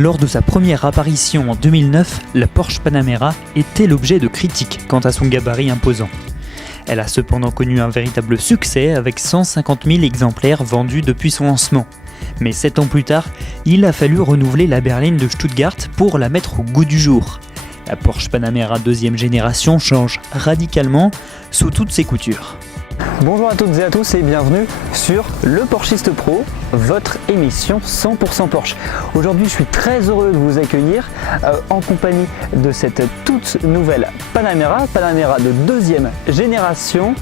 Lors de sa première apparition en 2009, la Porsche Panamera était l'objet de critiques quant à son gabarit imposant. Elle a cependant connu un véritable succès avec 150 000 exemplaires vendus depuis son lancement. Mais 7 ans plus tard, il a fallu renouveler la berline de Stuttgart pour la mettre au goût du jour. La Porsche Panamera deuxième génération change radicalement sous toutes ses coutures. Bonjour à toutes et à tous et bienvenue sur Le Porschiste Pro, votre émission 100% Porsche. Aujourd'hui, je suis très heureux de vous accueillir en compagnie de cette toute nouvelle Panamera de deuxième génération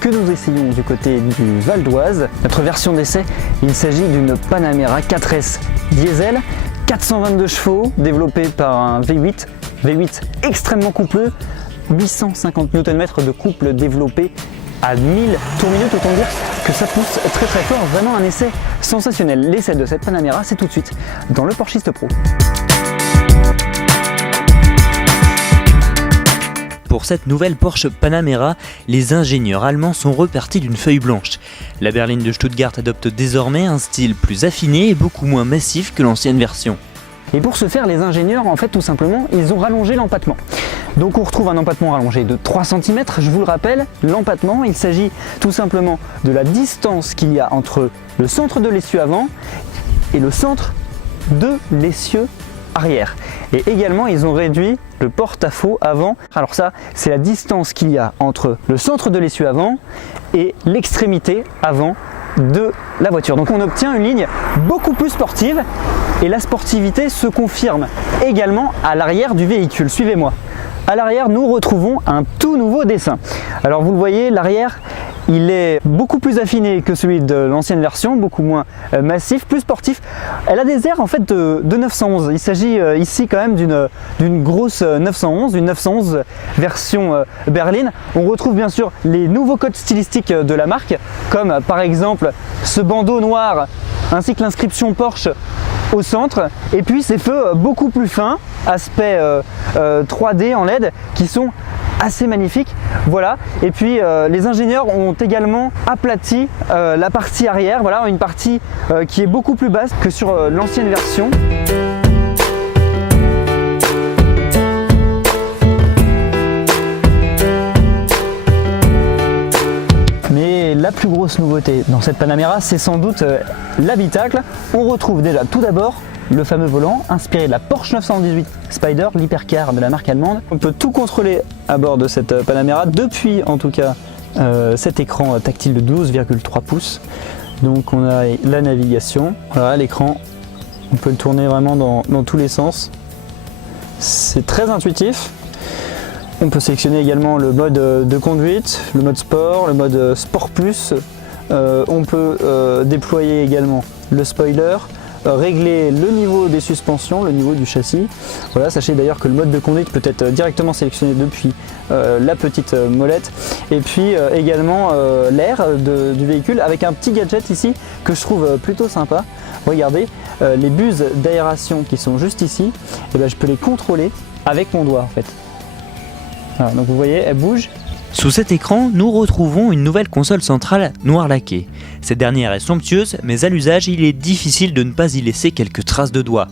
que nous essayons du côté du Val d'Oise. Notre version d'essai, il s'agit d'une Panamera 4S diesel, 422 chevaux, développée par un V8 extrêmement coupleux, 850 Nm de couple développé à 1000 tours minute, autant dire que ça pousse très fort, vraiment un essai sensationnel. L'essai de cette Panamera, c'est tout de suite dans le Porschiste Pro. Pour cette nouvelle Porsche Panamera, les ingénieurs allemands sont repartis d'une feuille blanche. La berline de Stuttgart adopte désormais un style plus affiné et beaucoup moins massif que l'ancienne version. Et pour ce faire, les ingénieurs, en fait, tout simplement, ils ont rallongé l'empattement. Donc on retrouve un empattement rallongé de 3 cm, je vous le rappelle, l'empattement, il s'agit tout simplement de la distance qu'il y a entre le centre de l'essieu avant et le centre de l'essieu arrière. Et également, ils ont réduit le porte-à-faux avant. Alors ça, c'est la distance qu'il y a entre le centre de l'essieu avant et l'extrémité avant de la voiture. Donc on obtient une ligne beaucoup plus sportive et la sportivité se confirme également à l'arrière du véhicule. Suivez-moi. À l'arrière, nous retrouvons un tout nouveau dessin. Alors vous le voyez, l'arrière, il est beaucoup plus affiné que celui de l'ancienne version, beaucoup moins massif, plus sportif. Elle a des airs en fait de 911. Il s'agit ici quand même d'une grosse 911, une 911 version berline. On retrouve bien sûr les nouveaux codes stylistiques de la marque, comme par exemple ce bandeau noir ainsi que l'inscription Porsche au centre, et puis ces feux beaucoup plus fins, aspect 3D en LED, qui sont assez magnifiques. Voilà, et puis les ingénieurs ont également aplati la partie arrière, voilà, une partie qui est beaucoup plus basse que sur l'ancienne version. La plus grosse nouveauté dans cette Panamera, c'est sans doute l'habitacle. On retrouve déjà tout d'abord le fameux volant inspiré de la Porsche 918 Spyder, l'hypercar de la marque allemande. On peut tout contrôler à bord de cette Panamera depuis en tout cas cet écran tactile de 12,3 pouces. Donc on a la navigation, voilà l'écran, on peut le tourner vraiment dans tous les sens. C'est très intuitif. On peut sélectionner également le mode de conduite, le mode sport, le mode sport plus. On peut déployer également le spoiler, régler le niveau des suspensions, le niveau du châssis. Voilà, sachez d'ailleurs que le mode de conduite peut être directement sélectionné depuis la petite molette. Et puis également l'air du véhicule avec un petit gadget ici que je trouve plutôt sympa. Regardez, les buses d'aération qui sont juste ici, et ben, je peux les contrôler avec mon doigt en fait. Voilà, donc vous voyez, elle bouge. Sous cet écran, nous retrouvons une nouvelle console centrale noir laquée. Cette dernière est somptueuse, mais à l'usage, il est difficile de ne pas y laisser quelques traces de doigts.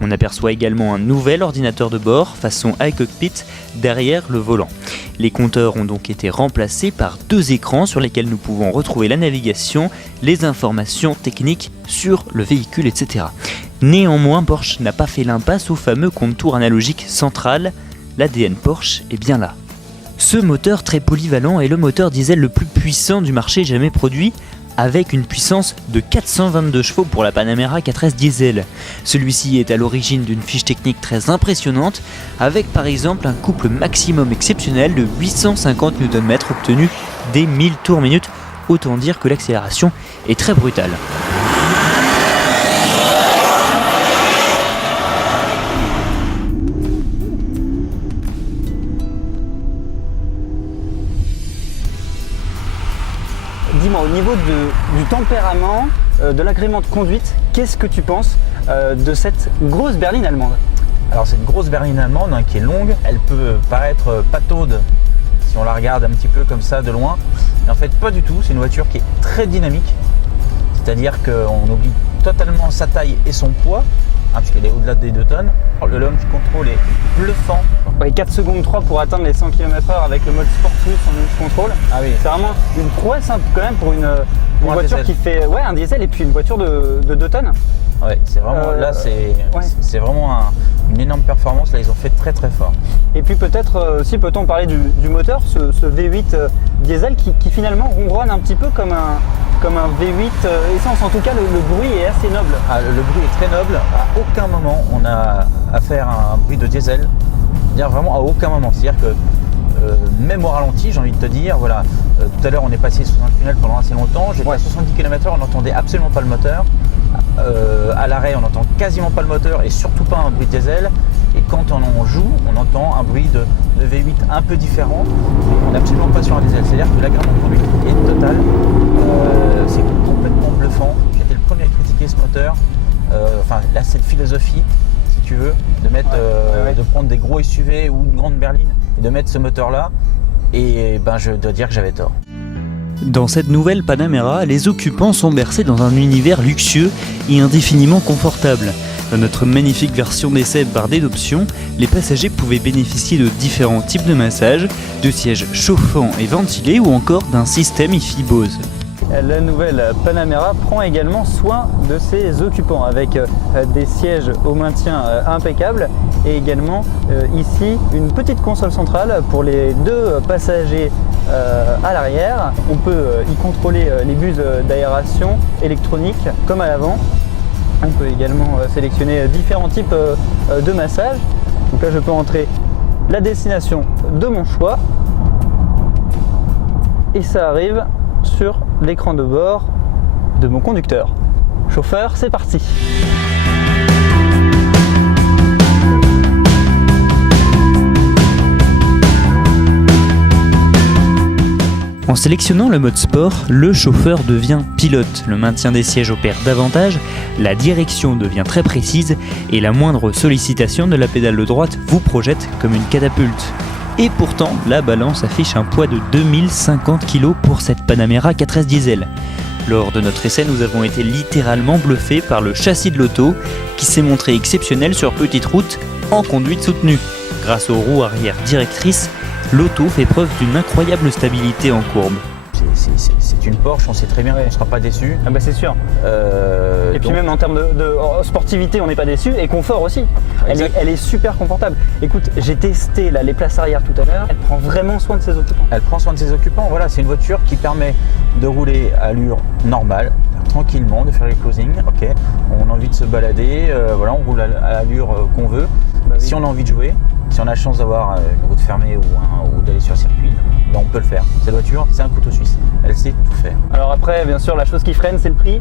On aperçoit également un nouvel ordinateur de bord, façon iCockpit, derrière le volant. Les compteurs ont donc été remplacés par 2 écrans sur lesquels nous pouvons retrouver la navigation, les informations techniques sur le véhicule, etc. Néanmoins, Porsche n'a pas fait l'impasse au fameux contour analogique central. L'ADN Porsche est bien là. Ce moteur très polyvalent est le moteur diesel le plus puissant du marché jamais produit, avec une puissance de 422 chevaux pour la Panamera 4S diesel. Celui-ci est à l'origine d'une fiche technique très impressionnante, avec par exemple un couple maximum exceptionnel de 850 Nm obtenu dès 1000 tours minute, autant dire que l'accélération est très brutale. Dis-moi, au niveau du tempérament, de l'agrément de conduite, qu'est-ce que tu penses de cette grosse berline allemande? Alors c'est une grosse berline allemande qui est longue, elle peut paraître pataude si on la regarde un petit peu comme ça de loin, mais en fait pas du tout, c'est une voiture qui est très dynamique, c'est-à-dire qu'on oublie totalement sa taille et son poids, parce qu'elle est au-delà des 2 tonnes. Le launch control est bluffant. Ouais, 4 secondes 3 pour atteindre les 100 km/h avec le mode sportif en launch control. Ah oui. C'est vraiment une prouesse hein, quand même pour une Pour un voiture diesel. qui fait un diesel et puis une voiture de 2 tonnes. Ouais, c'est vraiment, là c'est vraiment une énorme performance. Là, ils ont fait très très fort. Et puis peut-être aussi peut-on parler du moteur, ce V8 diesel qui finalement ronronne un petit peu comme un V8 essence. En tout cas, le bruit est assez noble. Ah, le bruit est très noble. À aucun moment on a affaire à un bruit de diesel. C'est-à-dire vraiment à aucun moment. C'est-à-dire que même au ralenti, j'ai envie de te dire, voilà, tout à l'heure on est passé sous un tunnel pendant assez longtemps. J'étais à 70 km/h, on n'entendait absolument pas le moteur. À l'arrêt, on n'entend quasiment pas le moteur et surtout pas un bruit de diesel. Et quand on en joue, on entend un bruit de V8 un peu différent. On n'est absolument pas sur un diesel. C'est-à-dire que l'agrément de conduite est total. C'est complètement bluffant. J'étais le premier à critiquer ce moteur. Enfin, là, cette philosophie, si tu veux, de mettre, de prendre des gros SUV ou une grande berline et de mettre ce moteur-là. Et ben, je dois dire que j'avais tort. Dans cette nouvelle Panamera, les occupants sont bercés dans un univers luxueux et indéfiniment confortable. Dans notre magnifique version d'essai bardée d'options, les passagers pouvaient bénéficier de différents types de massages, de sièges chauffants et ventilés ou encore d'un système hi-fi Bose. La nouvelle Panamera prend également soin de ses occupants avec des sièges au maintien impeccable et également ici une petite console centrale pour les 2 passagers à l'arrière. On peut y contrôler les buses d'aération électronique comme à l'avant. On peut également sélectionner différents types de massages. Donc là je peux entrer la destination de mon choix et ça arrive sur l'écran de bord de mon conducteur. Chauffeur, c'est parti! En sélectionnant le mode sport, le chauffeur devient pilote, le maintien des sièges opère davantage, la direction devient très précise et la moindre sollicitation de la pédale de droite vous projette comme une catapulte. Et pourtant, la balance affiche un poids de 2050 kg pour cette Panamera 4S diesel. Lors de notre essai, nous avons été littéralement bluffés par le châssis de l'auto qui s'est montré exceptionnel sur petite route en conduite soutenue. Grâce aux roues arrière directrices, l'auto fait preuve d'une incroyable stabilité en courbe. C'est une Porsche, on sait très bien qu'on ne sera pas déçu. Ah bah c'est sûr. Et puis même en termes de sportivité, on n'est pas déçu et confort aussi. Elle est super confortable. Écoute, j'ai testé là, les places arrière tout à l'heure. Elle prend vraiment soin de ses occupants. Elle prend soin de ses occupants. Voilà, c'est une voiture qui permet de rouler à allure normale, tranquillement, de faire les closings. Ok, on a envie de se balader, voilà, on roule à l'allure qu'on veut. Bah oui. Si on a envie de jouer, si on a la chance d'avoir une route fermée ou d'aller sur circuit, ben on peut le faire. Cette voiture, c'est un couteau suisse. Elle sait tout faire. Alors après, bien sûr, la chose qui freine, c'est le prix.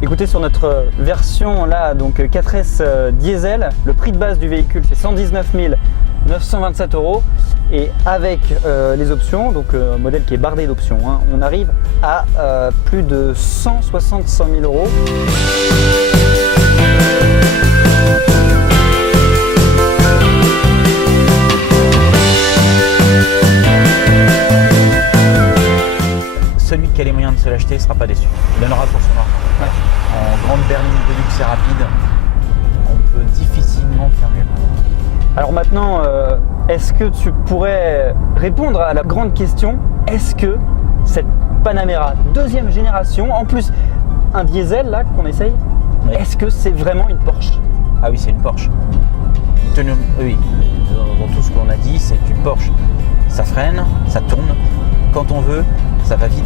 Écoutez, sur notre version là, donc 4S diesel, le prix de base du véhicule, c'est 119 927 €. Et avec les options, donc un modèle qui est bardé d'options, hein, on arrive à plus de 165 000 €. Celui qui a les moyens de se l'acheter ne sera pas déçu. Il en aura pour son argent. Ouais. En grande berline de luxe et rapide, on peut difficilement faire mieux. Alors maintenant, est-ce que tu pourrais répondre à la grande question, est-ce que cette Panamera deuxième génération, en plus un diesel là qu'on essaye, oui. Est-ce que c'est vraiment une Porsche? Ah oui, c'est une Porsche. Oui, dans tout ce qu'on a dit, c'est une Porsche. Ça freine, ça tourne, quand on veut, ça va vite.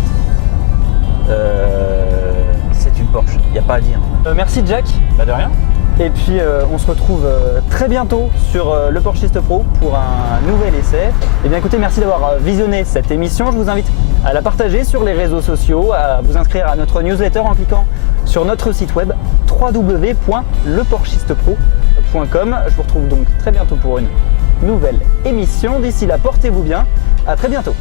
C'est une Porsche, il n'y a pas à dire. Merci Jack. Bah de rien. Et puis on se retrouve très bientôt sur le Porschiste Pro pour un nouvel essai. Et bien écoutez, merci d'avoir visionné cette émission. Je vous invite à la partager sur les réseaux sociaux, à vous inscrire à notre newsletter en cliquant sur notre site web www.leporschistepro.com. Je vous retrouve donc très bientôt pour une nouvelle émission. D'ici là, portez-vous bien. À très bientôt.